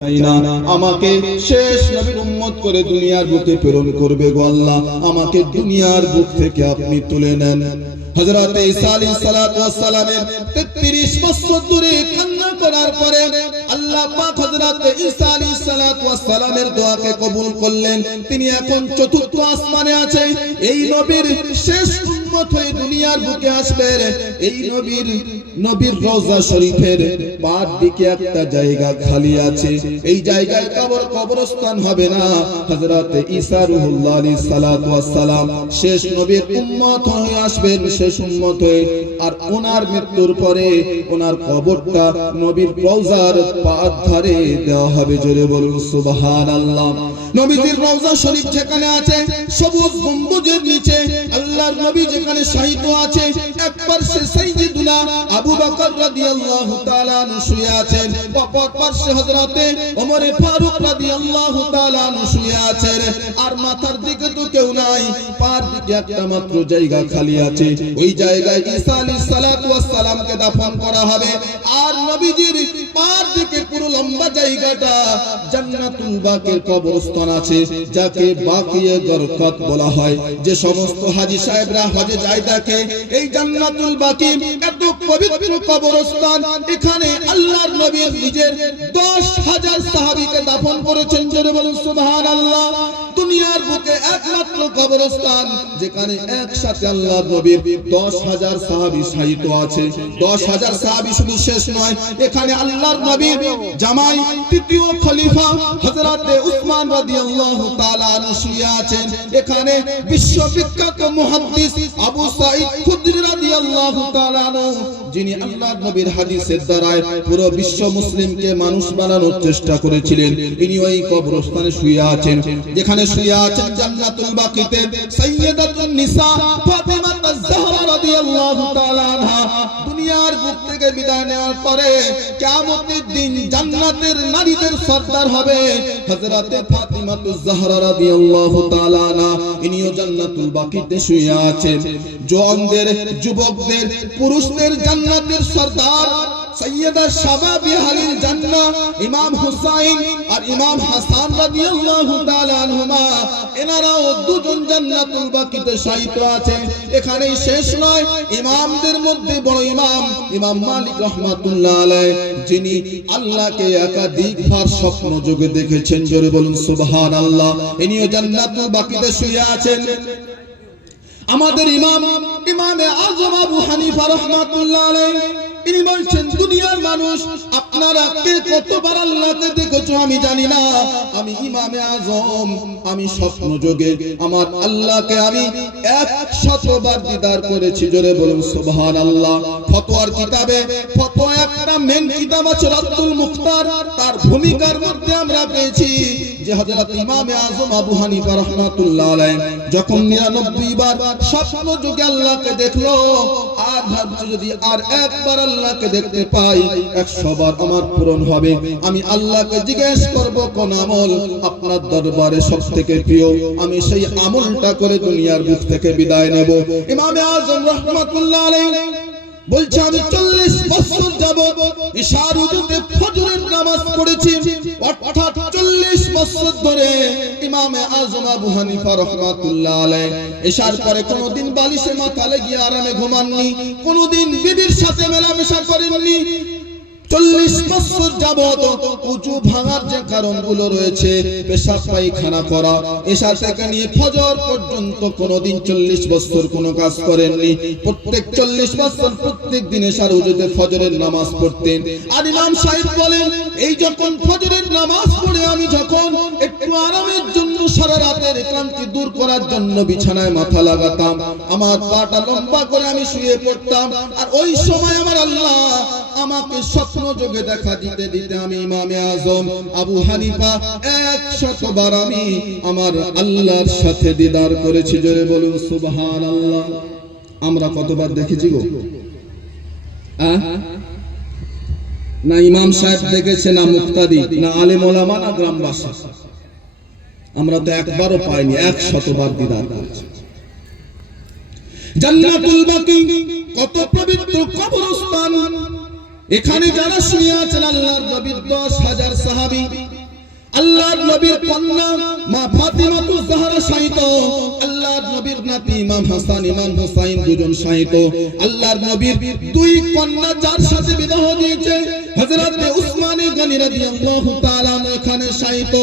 আমাকে শেষ নবীর উম্মত করে দুনিয়ার বুকে প্রেরণ করবে গো আল্লাহ। আমাকে দুনিয়ার বুক থেকে আপনি তুলে নেন। হযরত ঈসা আলাইহিস সালাতু ওয়াস সালামের 33 বছর ধরে কান্না করার পরে আল্লাহ পাক হযরত ঈসা আলাইহিস সালাতু ওয়াস সালামের দোয়াকে কবুল করলেন। তিনি এখন চতুর্থ আসমানে আছে। এই নবীর শেষ উম্মত হয়ে দুনিয়ার বুকে আসবেন। এই নবীর রওজা শরীফের পার দিকে একটা জায়গা খালি আছে। এই জায়গায় কবরস্থান হবে না। হযরত ঈসা রুহুল্লাহ আলাইহিস সালাতু ওয়াস সালাম শেষ নবীর উম্মত হয়ে আসবেন, শেষ উম্মত হয়ে। আর ওনার মৃত্যুর পরে ওনার কবরটা নবীর রওজার পার ধারে দেওয়া হবে। জোরে বলুন সুবহানাল্লাহ। নবীজির রওজা শরীফ যেখানে আছে, সবুজ গম্বুজের নিচে আল্লাহর নবী যেখানে শায়িত আছে, এক পাশে সাইয়্যিদুনা আবু বকর রাদিয়াল্লাহু তাআলা আনহু শুয়ে আছেন, অপর পাশে হযরতে ওমর ফারুক রাদিয়াল্লাহু তাআলা আনহু শুয়ে আছেন। আর মাথার দিকে তো কেউ নাই, পার দিকে একটা মাত্র জায়গা খালি আছে। ওই জায়গায় ঈসা আলাইহিস সালাতু ওয়াস সালামকে দাফন করা হবে। আর নবীজির পার দিকে পুরো লম্বা জায়গাটা জান্নাতুল বাকির কবরস্থান আছে, যাকে বাকিয়ে গরকত বলা হয়। যে সমস্ত হাজী সাহেবরা হজে যায় থাকে, এই জান্নাতুল বাকি এত পবিত্র কবরস্থান, এখানে আল্লাহর নবী নিজের 10,000 সাহাবীকে দাফন করেছেন। জোরে বলুন সুবহানাল্লাহ। দুনিয়ার বুকে একমাত্র কবরস্থান যেখানে একসাথে আল্লাহর নবীর 10,000 সাহাবী শায়িত আছে। 10,000 সাহাবী শুধু শেষ নয়, এখানে আল্লাহর নবীর জামাই তৃতীয় খলিফা হযরতে উসমান রাদিয়াল্লাহু তাআলা আনহু শুয়ে আছেন। এখানে বিশ্ববিখ্যাত মুহাদ্দিস আবু সাঈদ খুদরি রাদিয়াল্লাহু তাআলা আনহু, যিনি আল্লাহর নবীর হাদিসের দ্বারায় পুরো বিশ্ব মুসলিমকে মানুষ বানানোর চেষ্টা করেছিলেন, ইনি ওই কবরস্থানে শুয়ে আছেন। যেখানে শুয়ে আছেন জান্নাতুল বাকিতে সাইয়্যিদাতুন নিসা ফাতিমা আয-জাহরা রাদিয়াল্লাহু তাআলা আনহা দুনিয়ার বুক থেকে বিদায় নেওয়ার পরে কিয়ামতের দিন জান্নাতের নারীদের সর্দার হবে হযরতে ফাতিমা আয-জাহরা রাদিয়াল্লাহু তাআলা আনহা। ইনিও জান্নাতুল বাকিতে শুয়ে আছেন। জওয়ানদের, যুবকদের, পুরুষদের জান্নাতের সর্দার সাইয়্যিদা শাবাবি আহলিল জান্নাহ ইমাম হুসাইন আর ইমাম হাসান রাদিয়াল্লাহু তাআলা আনহুমা, এনারাও দুজন জান্নাতুল বাকিতে শায়িত আছেন। এখানেই শেষ নয়, ইমামদের মধ্যে বড় ইমাম মালিক রাহমাতুল্লাহ আলাইহি, যিনি আল্লাহকে একাধিকবার স্বপ্ন যোগে দেখেছেন। জোরে বলুন সুবহানাল্লাহ। ইনিও জান্নাতুল বাকিতে শুয়ে আছেন। আমাদের ইমামে আযম আবু হানিফা রাহমাতুল্লাহ আলাইহি, ইনি বলছেন, দুনিয়ার মানুষ আপনারা কে কতবার আল্লাহকে দেখেছো আমি জানি না, আমি ইমামে আযম, আমি স্বপ্ন যোগে আমার আল্লাহকে আমি 100 বার দিদার করেছি। জোরে বলুন সুবহানাল্লাহ। ফতোয়ার কিতাবে, ফতোয়া একটা মেন কিতাব আছে রাদ্দুল মুখতার, তার ভূমিকার মধ্যে আমরা পেয়েছি যে হযরত ইমামে আযম আবু হানিফা রাহমাতুল্লাহ আলাইহি যখন 99 বার স্বপ্ন যোগে আল্লাহকে দেখলো, আর ভাবছে যদি আর একবার আল্লাহকে দেখতে পাই 100 বার আমার পূরণ হবে। আমি আল্লাহকে জিজ্ঞেস করব কোন আমল আপনার দরবারে সবথেকে প্রিয়, আমি সেই আমলটা করে দুনিয়ার বুক থেকে বিদায় নেব। ইমামে আযম রাহমাতুল্লাহ আলাইহি বলছে, আমি 40 বছর যাবত ইশার উজুতে ফজরের নামাজ পড়েছি, অর্থাৎ 40 বছর ধরে ইমামে আযম আবু হানিফা রাহমাতুল্লাহ আলাইহি ইশার পরে কোনদিন বালিশে মাথা লাগিয়ে আরামে ঘুমাননি, কোনদিন বিবির সাথে মেলামেশা করেননি। 40 বছর যাবত উজু ভাঙার যে কারণগুলো রয়েছে, পেশাব পায়খানা করা, এশা থেকে নিয়ে ফজর পর্যন্ত কোনদিন 40 বছর কোনো কাজ করেননি। প্রত্যেক 40 বছর প্রত্যেক দিন এশার উজুতে ফজরের নামাজ পড়তেন। আর ইমাম সাহেব বলেন, এই যখন ফজরের নামাজ পড়ে আমি যখন একটু আরামের জন্য সারা রাতের ক্লান্তি দূর করার জন্য বিছানায় মাথা লাগাতাম, আমার পাটা লম্বা করে আমি শুয়ে পড়তাম। আর ওই সময় আমার আল্লাহ আমাকে স্বপ্ন যোগে দেখা দিতে দিতে আমি ইমামে আযম আবু হানিফা 100 বার আমি আমার আল্লাহর সাথে দিদার করেছি। জোরে বলুন সুবহানাল্লাহ। আমরা কতবার দেখেছি গো? না ইমাম সাহেব দেখেছে, না মুক্তাদি, না আলেম ওলামা, না গ্রামবাসী, আমরা তো একবারও পাইনি। 100 বার দিদার করেছি। জান্নাতুল বাকি কত পবিত্র কবরস্থান, এখানে যারা শুয়ে আছেন আল্লাহর নবীর 10,000 সাহাবী, আল্লাহর নবীর কন্যা মা ফাতিমাতুজ জাহরা শাহিত, আল্লাহর নবীর নাতি ইমাম হাসান ইমাম হুসাইন দুজন শাহিত, আল্লাহর নবীর দুই কন্যা যার সাথে বিবাহ দিয়েছে হযরত উসমান গনি রাদিয়াল্লাহু তাআলা এখানে শাহিত।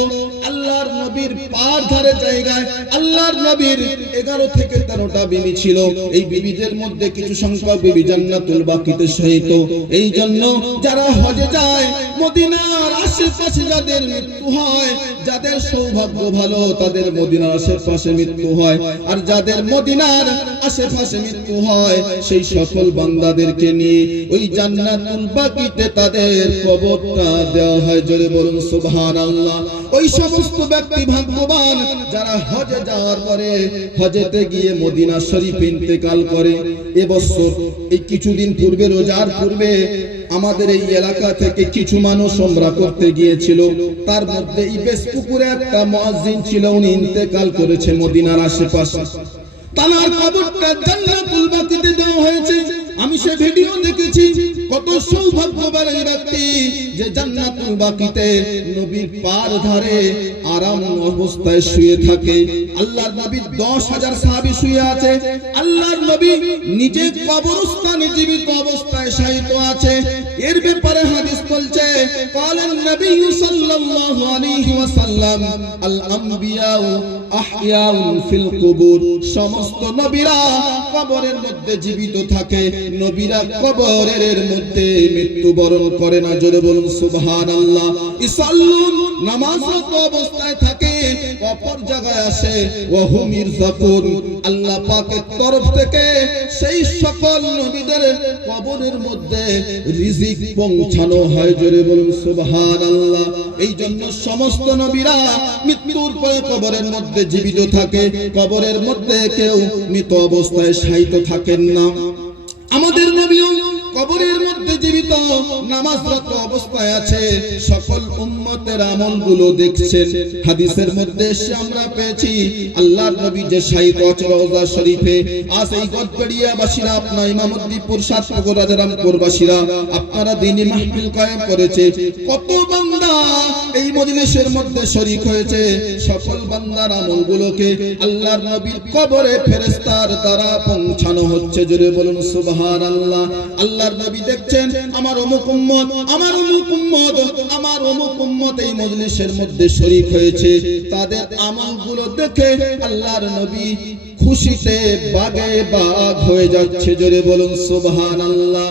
আল্লাহর নবীর পার ধারে জায়গায় আল্লাহর নবীর 11 থেকে 13টা বিবি ছিল। এই বিবিদের মধ্যে কিছু সংখ্যক বিবি জান্নাতুল বাকিতে শাহিত। এই জন্য যারা হজে যায়, মদিনার আশেপাশে যাদের মৃত্যু হয়, যাদের সৌভাগ্য ভালো তাদের মদিনার আশেপাশে মৃত্যু হয়, আর যাদের মদিনার আশেপাশে মৃত্যু হয় সেই সকল বান্দাদেরকে নিয়ে ওই জান্নাতুল বাকিতে তাদের কবরটা দেওয়া হয়। জোরে বলুন সুবহানাল্লাহ। ওই সমস্ত ব্যক্তি ভাগ্যবান যারা হজে যাওয়ার পরে হজেতে গিয়ে মদিনা শরীফে ইন্তেকাল করে। এবছর এই কিছুদিন পূর্বে, রোজার পূর্বে আমাদের এই এলাকা থেকে কিছু মানুষ উমরা করতে গিয়েছিল। তার মধ্যে ইবেস পুকুরে একটা মুয়াজ্জিন ছিল, উনি ইন্তেকাল করেছে মদিনার আশেপাশে। তার কবরটা জান্নাতুল বাকিতে দেওয়া হয়েছে। আমি সে ভিডিও দেখেছি। কত সৌভাগ্যবান এই ব্যক্তি যে জান্নাতুল বাকিতে নবীর পার ধারে আরাম অবস্থায় শুয়ে থাকে। আল্লাহর নবীর 10,000 সাহাবী শুয়ে আছে। আল্লাহর নবী নিজে কবরস্থানে জীবিত অবস্থায় শায়িত আছে। এর ব্যাপারে হাদিস বলছে, ক্বালান নবী সাল্লাল্লাহু আলাইহি ওয়াসাল্লাম আল আমবিয়াউ আহইয়াউন ফিল কুবুর। সমস্ত নবীরা কবরের মধ্যে জীবিত থাকে, নবীরা কবরের মধ্যে মৃত্যুবরণ করে না। জোরে বলুন সুবহানাল্লাহ। ইসাল্লুন, নামাজরত অবস্থায় থাকে, অপর জায়গায় আসে ওয়া হুম ইরযাকুন। আল্লাহ পাকের তরফ থেকে সেই সকল নবীদের কবরের মধ্যে রিজিক পৌঁছানো হয়। জোরে বলুন সুবহানাল্লাহ। এই জন্য সমস্ত নবীরা মৃত্যুর পরে কবরের মধ্যে জীবিত থাকে, কবরের মধ্যে কেউ মৃত অবস্থায় শায়িত থাকেন না। আমাদের নবীও কবরের মধ্যে জীবিত নামাজরত অবস্থায় আছে। সকল উম্মতের আমলগুলো দেখছেন। হাদিসের মধ্যে আমরা পেয়েছি আল্লাহর নবী যে শায়িত আছে রওজা শরীফে। আজ এই গদবেড়িয়া বাসীরা, আপনার ইমামউদ্দিনপুর সাতপুকুর রাজারামপুর বাসীরা আপনারা দ্বীনি মাহফিল কায়েম করেছে। কত বান্দা এই মজলিসের মধ্যে শরীক হয়েছে। সকল বান্দার আমলগুলোকে আল্লাহর নবীর কবরে ফেরেশতার দ্বারা পৌঁছানো হচ্ছে। জোরে বলুন সুবহানাল্লাহ। আল্লাহর নবী দেখছেন আমার অমুক উম্মত, আমার অমুক উম্মত, আমার অমুক উম্মত এই মজলিসের মধ্যে শরীক হয়েছে। তাদের আমলগুলো দেখে আল্লাহর নবী খুশিতে বাগে বাগ হয়ে যাচ্ছে। জোরে বলুন সুবহানাল্লাহ।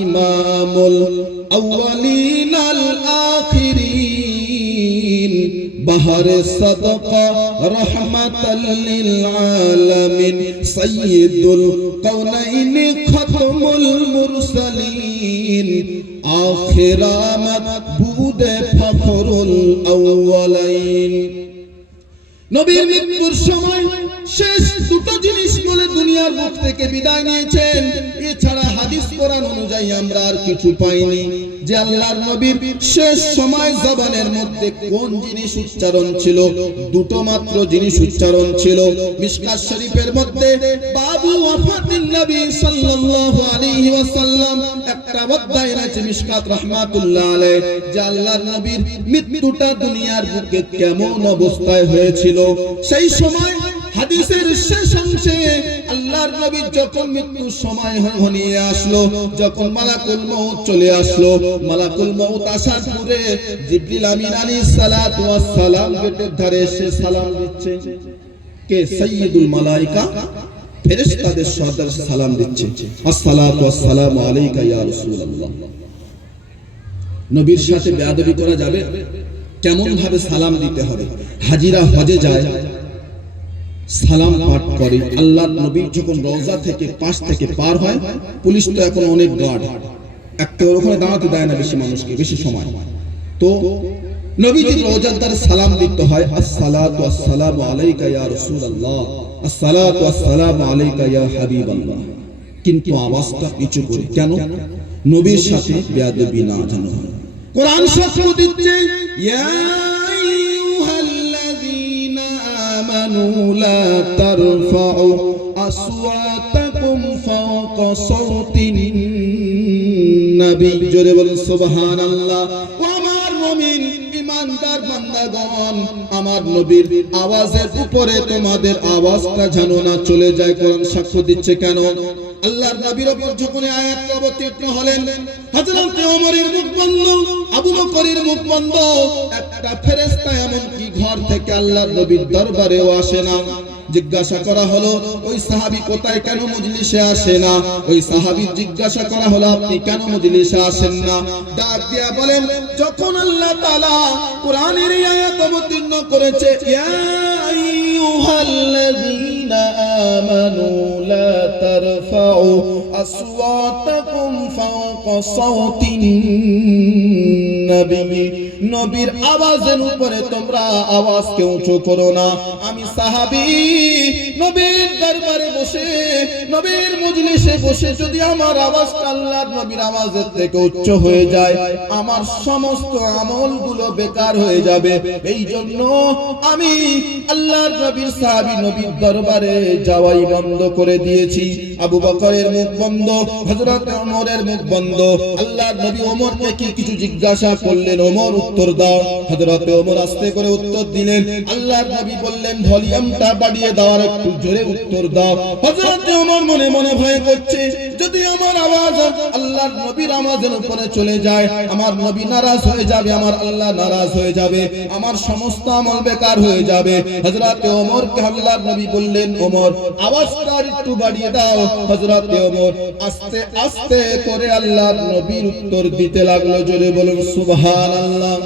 ইমামুল আউয়ালিন আল আখিরিন বাহরে সাদকা রাহমাতাল লিল আলামিন সাইয়্যিদুল কাওনাইন খাতমুল মুরসালিন আখিরামাত বুদে ফখরুল আউয়ালাইন। নবীর মৃত্যুর সময় শেষ দুটো জিনিস বলে দুনিয়ার মুখ থেকে বিদায় নিয়েছেন। এছাড়া হাদিস কোরআন অনুযায়ী আমরা আর কিছু পাইনি যে আল্লাহর নবীর শেষ সময় জবানের মধ্যে কোন জিনিস উচ্চারণ ছিল। দুটো মাত্র জিনিস উচ্চারণ ছিল। মিশকাত শরীফের মধ্যে বাবু ওয়াফাতিন নবী সাল্লাল্লাহু আলাইহি ওয়াসাল্লাম একটা অধ্যায় আছে মিশকাত রাহমাতুল্লাহ আলাইহি, যে আল্লাহর নবীর মৃত্যুটা দুনিয়ার বুকে কেমন অবস্থায় হয়েছিল। সেই সময় হাদিসের শেষ অংশে আল্লাহর নবী যখন মৃত্যুর সময় ঘনিয়ে আসলো, যখন মালাকুল মউত চলে আসলো, মালাকুল মউত আসার পরে জিবরিল আমিন আলাইহিস সালাতু ওয়াস সালাম গেটের ধারে এসে সালাম দিচ্ছে। কে? সাইয়্যিদুল মালায়েকা, ফেরেশতাদের সর্দার সালাম দিচ্ছে, আসসালাতু ওয়াসসালামু আলাইকা ইয়া রাসূলুল্লাহ। নবীর সাথে বেয়াদবি করা যাবে? কেমন ভাবে সালাম দিতে হবে? হাজিরা হজে যায়, সালাম পাঠ করে। আল্লাহর নবী যখন রওজা থেকে পাশ থেকে পার হয়, পুলিশ তো এখন অনেক গার্ড, একটা ওখানে দাঁড়াতে দেয় না বেশি মানুষকে বেশি সময়। তো নবীজির রওজার দ্বারা সালাম দিতে হয়, আসসালাতু ওয়াসসালামু আলাইকা ইয়া রাসূলুল্লাহ, আসসালাতু ওয়াসসালামু আলাইকা ইয়া হাবিবাল্লাহ। কিন্তু আওয়াজটা নিচু করে, কেন? নবীর সাথে বেয়াদবি না যেন হয়। কোরআন সাক্ষ্য দিচ্ছে, ইয়া আইয়ুহাল্লাযীনা আমানু লা তারফাউ আসওয়াতাকুম ফাওকা সাওতিন নবী। জোরে বলুন সুবহানাল্লাহ। ও আমার মুমিন ইমানদার বান্দাগণ, আমার নবীর আওয়াজের উপরে তোমাদের আওয়াজটা যেন না চলে যায়। কোরআন সাক্ষ্য দিচ্ছে। কেন? আল্লাহর নবীর উপর যখন আয়াত অবতীর্ণ হলেন, হযরত ওমরের মুখ বন্ধ, আবু বকরের মুখ বন্ধ, একটা ফেরেশতা এমনকি ঘর থেকে আল্লাহর নবীর দরবারেও আসে না। জিজ্ঞাসা করা হলো ওই সাহাবী কোথায়, কেন মজলিসে আসে না? ওই সাহাবী জিজ্ঞাসা করা হলো আপনি কেন মজলিসে আসেন না? ডাক দিয়া বলেন, যখন আল্লাহ তাআলা কোরআনের এই আয়াত অবতীর্ণ করেছে, ইয়া আইয়ুহাল্লাযীনা আমানু লা তারফাউ আসওয়াতাকুম ফাওকা সাওতিন নবী, নবীর আওয়াজের উপরে তোমরা আওয়াজকে উঁচু করো না। আমি সাহাবী নবীর দরবারে বসে, নবীর মজলিসে বসে যদি আমার আওয়াজটা আল্লাহর নবীর আওয়াজের থেকে উচ্চ হয়ে যায়, আমার সমস্ত আমলগুলো বেকার হয়ে যাবে। এই জন্য আমি আল্লাহর নবীর সাহাবী নবীর দরবারে যাওয়াই বন্ধ করে দিয়েছি। আবু বকরের মুখ বন্ধ, হযরত ওমরের মুখ বন্ধ। আল্লাহর নবী ওমরকে কি কিছু জিজ্ঞাসা করলেন, ওমর উত্তর দাও। হযরত ওমর আস্তে করে উত্তর দিলেন। আল্লাহর নবী বললেন ভলিউমটা বাড়িয়ে দাও, আর একটু জোরে উত্তর দাও। হযরত ওমর মনে মনে ভয় করছে, যদি আমার আওয়াজ আল্লাহর নবীর আওয়াজের উপরে চলে যায়, আমার নবী নারাজ হয়ে যাবে, আমার আল্লাহ নারাজ হয়ে যাবে, আমার সমস্ত আমল বেকার হয়ে যাবে। হযরত ওমরকে আল্লাহর নবী বললেন, ওমর আওয়াজটা একটু বাড়িয়ে দাও। হযরত ওমর আস্তে আস্তে করে আল্লাহর নবীর উত্তর দিতে লাগলো। জোরে বলুন সুবহানাল্লাহ।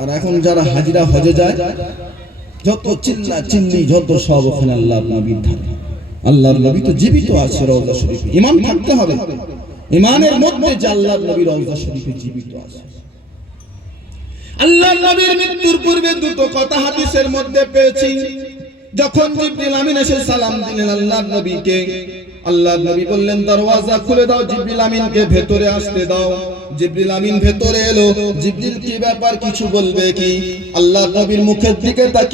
আর এখন যারা হাজিরা হজে যায়, যত চিল্লা চিল্লি, যত সব ওখানে আল্লাহর নবীর ধারে। আল্লাহর নবী তো জীবিত আছে রওজা শরীফে। ঈমান থাকতে হবে, ঈমানের মধ্যে যে আল্লাহর নবী রওজা শরীফে জীবিত আছে। আল্লাহর নবীর মৃত্যুর পূর্বে দুটো কথা হাদিসের মধ্যে পেয়েছি। যখন জিবরিল আমিন এসে সালাম দিলেন আল্লাহর নবীকে, আল্লাহর নবী বললেন দরওয়াজা খুলে দাও, জিবরিল আমিনকে ভেতরে আসতে দাও। জিবরিল আমিন ভেতরে এলো। জিবরিল কি ব্যাপার, কিছু বলবে কি? আল্লাহর নবীর মুখের দিকে তাকিয়ে